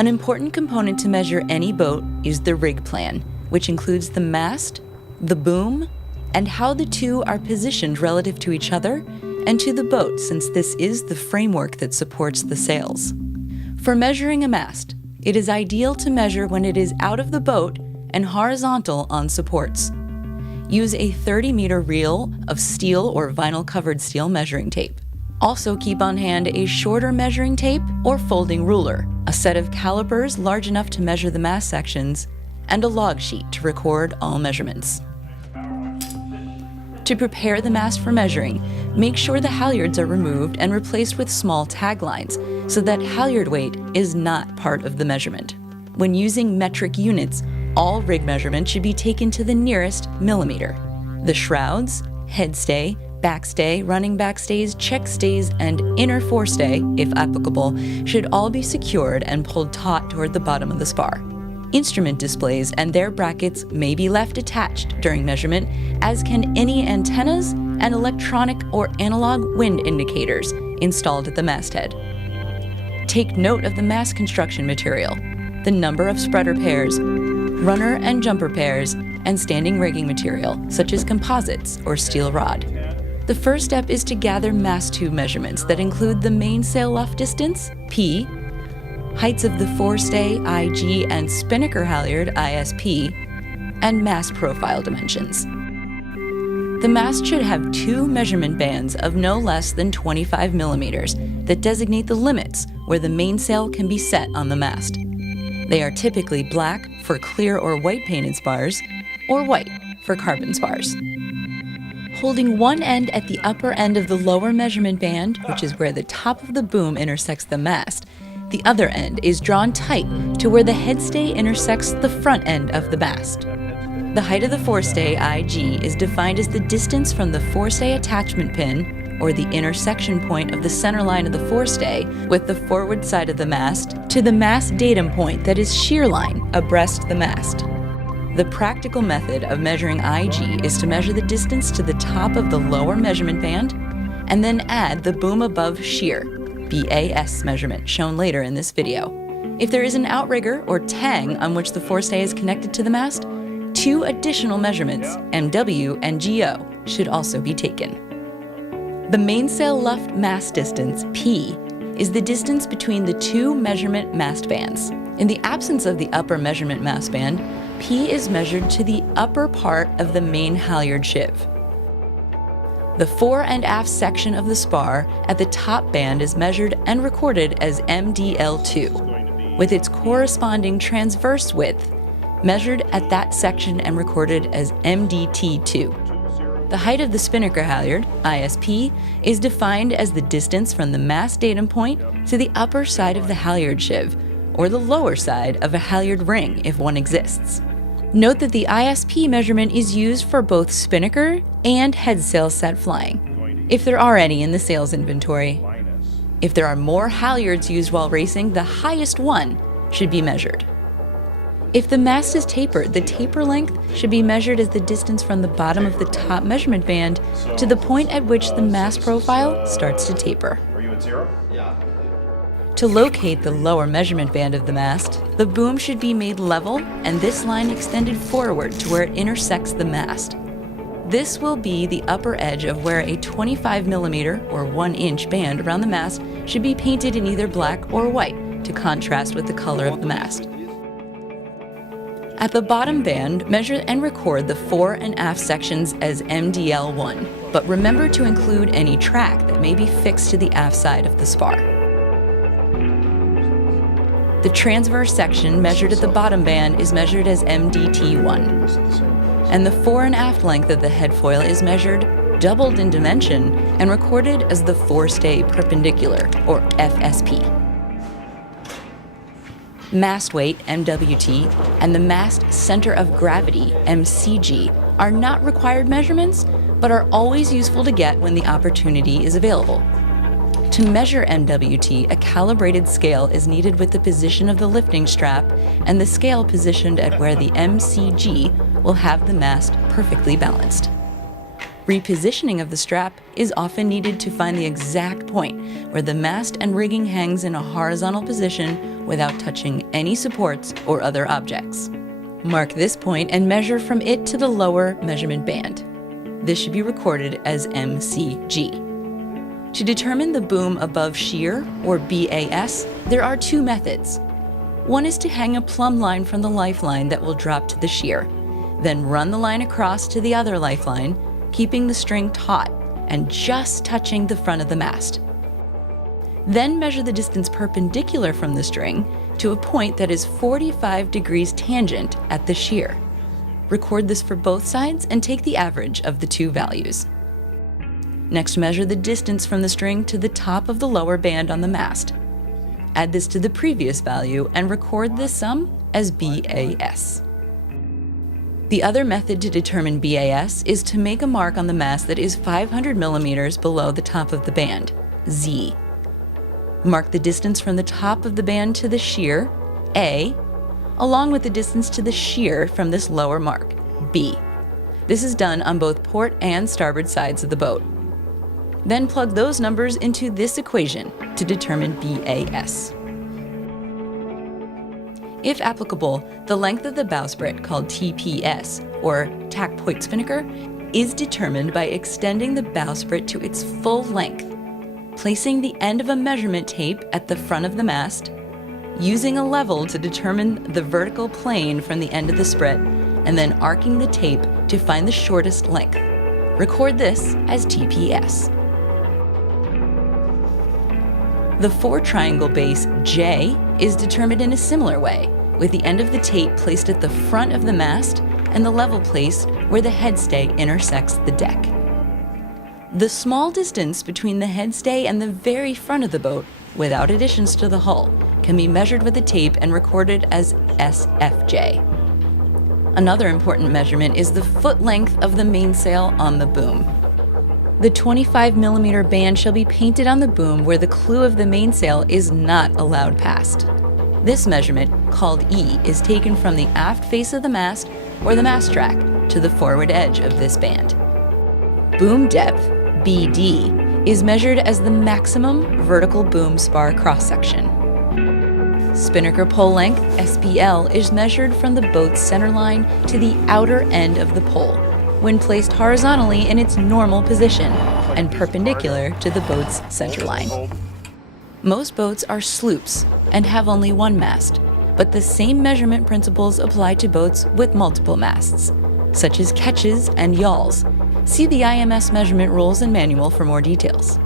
An important component to measure any boat is the rig plan, which includes the mast, the boom, and how the two are positioned relative to each other and to the boat, since this is the framework that supports the sails. For measuring a mast, it is ideal to measure when it is out of the boat and horizontal on supports. Use a 30-meter reel of steel or vinyl-covered steel measuring tape. Also keep on hand a shorter measuring tape or folding ruler, a set of calipers large enough to measure the mast sections, and a log sheet to record all measurements. To prepare the mast for measuring, make sure the halyards are removed and replaced with small tag lines so that halyard weight is not part of the measurement. When using metric units, all rig measurements should be taken to the nearest millimeter. The shrouds, headstay, backstay, running backstays, check stays, and inner forestay, if applicable, should all be secured and pulled taut toward the bottom of the spar. Instrument displays and their brackets may be left attached during measurement, as can any antennas and electronic or analog wind indicators installed at the masthead. Take note of the mast construction material, the number of spreader pairs, runner and jumper pairs, and standing rigging material, such as composites or steel rod. The first step is to gather mast tube measurements that include the mainsail luff distance, P, heights of the forestay, IG, and spinnaker halyard, ISP, and mast profile dimensions. The mast should have two measurement bands of no less than 25 millimeters that designate the limits where the mainsail can be set on the mast. They are typically black for clear or white painted spars, or white for carbon spars. Holding one end at the upper end of the lower measurement band, which is where the top of the boom intersects the mast, the other end is drawn tight to where the headstay intersects the front end of the mast. The height of the forestay, IG, is defined as the distance from the forestay attachment pin, or the intersection point of the center line of the forestay with the forward side of the mast, to the mast datum point that is shear line abreast the mast. The practical method of measuring IG is to measure the distance to the top of the lower measurement band and then add the boom above shear, BAS measurement, shown later in this video. If there is an outrigger or tang on which the forestay is connected to the mast, two additional measurements, MW and GO, should also be taken. The mainsail luff mast distance, P, is the distance between the two measurement mast bands. In the absence of the upper measurement mast band, P is measured to the upper part of the main halyard sheave. The fore and aft section of the spar at the top band is measured and recorded as MDL2, with its corresponding transverse width measured at that section and recorded as MDT2. The height of the spinnaker halyard, ISP, is defined as the distance from the mast datum point to the upper side of the halyard sheave, or the lower side of a halyard ring if one exists. Note that the ISP measurement is used for both spinnaker and headsail set flying, if there are any in the sails inventory. If there are more halyards used while racing, the highest one should be measured. If the mast is tapered, the taper length should be measured as the distance from the bottom of the top measurement band to the point at which the mast profile starts to taper. Are you at 0? Yeah. To locate the lower measurement band of the mast, the boom should be made level and this line extended forward to where it intersects the mast. This will be the upper edge of where a 25 millimeter or 1 inch band around the mast should be painted in either black or white to contrast with the color of the mast. At the bottom band, measure and record the fore and aft sections as MDL1, but remember to include any track that may be fixed to the aft side of the spar. The transverse section measured at the bottom band is measured as MDT1, and the fore and aft length of the headfoil is measured, doubled in dimension, and recorded as the forestay perpendicular, or FSP. Mast weight, MWT, and the mast center of gravity, MCG, are not required measurements, but are always useful to get when the opportunity is available. To measure MWT, a calibrated scale is needed with the position of the lifting strap and the scale positioned at where the MCG will have the mast perfectly balanced. Repositioning of the strap is often needed to find the exact point where the mast and rigging hangs in a horizontal position without touching any supports or other objects. Mark this point and measure from it to the lower measurement band. This should be recorded as MCG. To determine the boom above shear, or BAS, there are two methods. One is to hang a plumb line from the lifeline that will drop to the shear, then run the line across to the other lifeline, keeping the string taut and just touching the front of the mast. Then measure the distance perpendicular from the string to a point that is 45 degrees tangent at the shear. Record this for both sides and take the average of the two values. Next, measure the distance from the string to the top of the lower band on the mast. Add this to the previous value and record this sum as BAS. The other method to determine BAS is to make a mark on the mast that is 500 millimeters below the top of the band, Z. Mark the distance from the top of the band to the shear, A, along with the distance to the shear from this lower mark, B. This is done on both port and starboard sides of the boat. Then plug those numbers into this equation to determine BAS. If applicable, the length of the bowsprit, called TPS, or tack point spinnaker, is determined by extending the bowsprit to its full length, placing the end of a measurement tape at the front of the mast, using a level to determine the vertical plane from the end of the sprit, and then arcing the tape to find the shortest length. Record this as TPS. The four-triangle base, J, is determined in a similar way, with the end of the tape placed at the front of the mast and the level placed where the headstay intersects the deck. The small distance between the headstay and the very front of the boat, without additions to the hull, can be measured with a tape and recorded as SFJ. Another important measurement is the foot length of the mainsail on the boom. The 25 millimeter band shall be painted on the boom where the clew of the mainsail is not allowed past. This measurement, called E, is taken from the aft face of the mast or the mast track to the forward edge of this band. Boom depth, BD, is measured as the maximum vertical boom spar cross-section. Spinnaker pole length, SPL, is measured from the boat's centerline to the outer end of the pole, when placed horizontally in its normal position and perpendicular to the boat's centerline. Most boats are sloops and have only one mast, but the same measurement principles apply to boats with multiple masts, such as ketches and yawls. See the IMS measurement rules and manual for more details.